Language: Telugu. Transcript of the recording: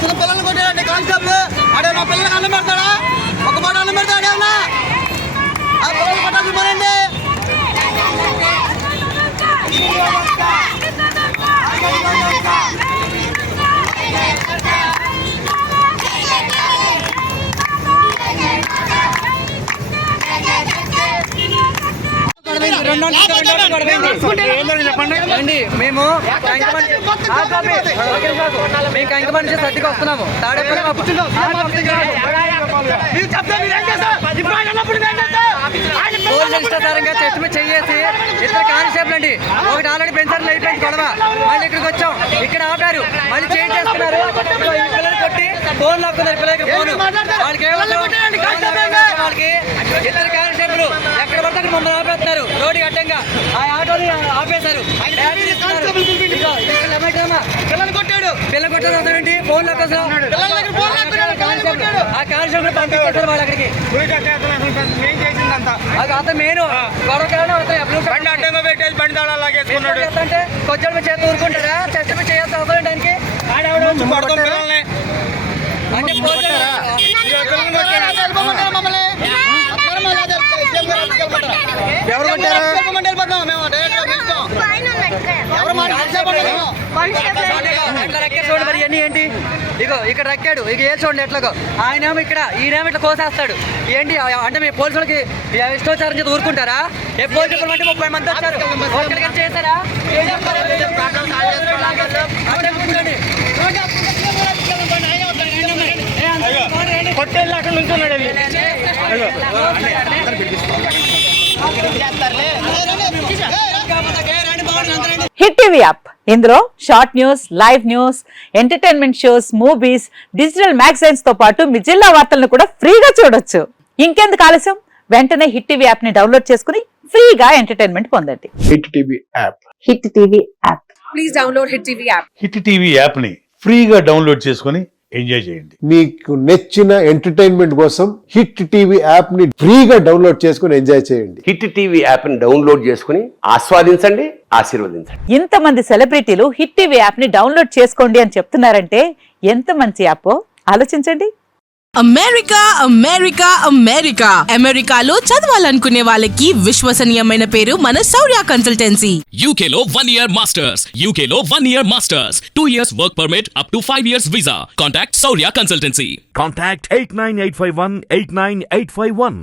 చిన్నపిల్లలు కొట్టాడండి కానిస్టేబుల్. అడే నా పిల్లలకి అన్నం పెడతాడా? ఒక మాట అన్నం పెడతాడు ఏమన్నా? ఆ పిల్లలు కొట్టాల్సి పోనండి. చెప్పండి. మేము కంకమని నుంచి సర్దికి వస్తున్నాము. పోలీసులంగా చెట్టు మీద చెయ్యేసి ఇద్దరు కానిస్టేబుల్ అండి. ఒకటి ఆల్రెడీ పెన్షన్లు అయిపోయింది గొడవ. మళ్ళీ ఇక్కడికి వచ్చాం. ఇక్కడ ఆపారు. మళ్ళీ చేంజ్ చేస్తున్నారు. పిల్లలు కొట్టి ఫోన్ లాక్కున్నారు. పిల్లలకి ఫోన్ వాళ్ళకి వాళ్ళకి ఇద్దరు కానిస్టేబుల్ ఎక్కడ పడితే అక్కడ మమ్మల్ని ఆపేస్తున్నారు. రోడ్డు అడ్డంగా ఆ ఆటోని ఆపేశారు. పిల్లలు కొట్టాడు. పిల్లలు కొట్టాడు అవుతాడండి. ఫోన్ లాక్కేసారు. ఆ కానిస్టేబుల్ పంపించేస్తారు వాళ్ళు అక్కడికి. అతను మెయిన్ అంటే కొంచెం మీద చేతి ఊరుకుంటారా? చెట్టు మీద చేయాల్సి అవసరం దానికి మరి అన్నీ ఏంటి? ఇగో ఇక్కడ రక్కాడు. ఇక ఏ చూడండి ఎట్లాగో ఆయనేమో ఇక్కడ ఈయనేమో ఇట్లా కోసేస్తాడు. ఏంటి అంటే మీ పోలీసులకి ఇష్టోచ్చారం చేసి ఊరుకుంటారా? ఏ పోలీసు అంటే 30 మంది వచ్చారు. ఒక్కడికి చేశారా? కొట్టేళ్ళు అక్కడ నుంచున్నాడు. హిట్ టీవీ యాప్, ఇందులో short news, live news, entertainment shows, movies, digital magazines తో పాటు మీ జిల్లా వార్తలను కూడా ఫ్రీగా చూడొచ్చు. ఇంకెందుకు ఆలస్యం? వెంటనే హిట్ టీవీ యాప్ ని డౌన్లోడ్ చేసుకుని ఫ్రీగా ఎంటర్టైన్మెంట్ పొందండి. Hit TV app. Hit TV app. Please download hit TV app. Hit TV app ని ఫ్రీగా డౌన్లోడ్ చేసుకుని ఎంజాయ్ చేయండి. మీకు నచ్చిన ఎంటర్టైన్మెంట్ కోసం హిట్ టీవీ యాప్ ని ఫ్రీగా డౌన్లోడ్ చేసుకుని ఎంజాయ్ చేయండి. హిట్ టీవీ యాప్ ని డౌన్లోడ్ చేసుకుని ఆస్వాదించండి, ఆశీర్వదించండి. ఇంతమంది సెలబ్రిటీలు హిట్ టీవీ యాప్ ని డౌన్లోడ్ చేసుకోండి అని చెప్తున్నారంటే ఎంత మంచి యాప్ ఆలోచించండి. అమెరికా అమెరికా అమెరికా అమెరికాలో చదవాలనుకునే వాళ్ళకి విశ్వసనీయమైన పేరు మన శౌర్య కన్సల్టెన్సీ. UK లో 1 year masters, UK లో 1 year masters, 2 years work permit up to 5 years visa. Contact Saurya Consultancy. Contact 89851 89851.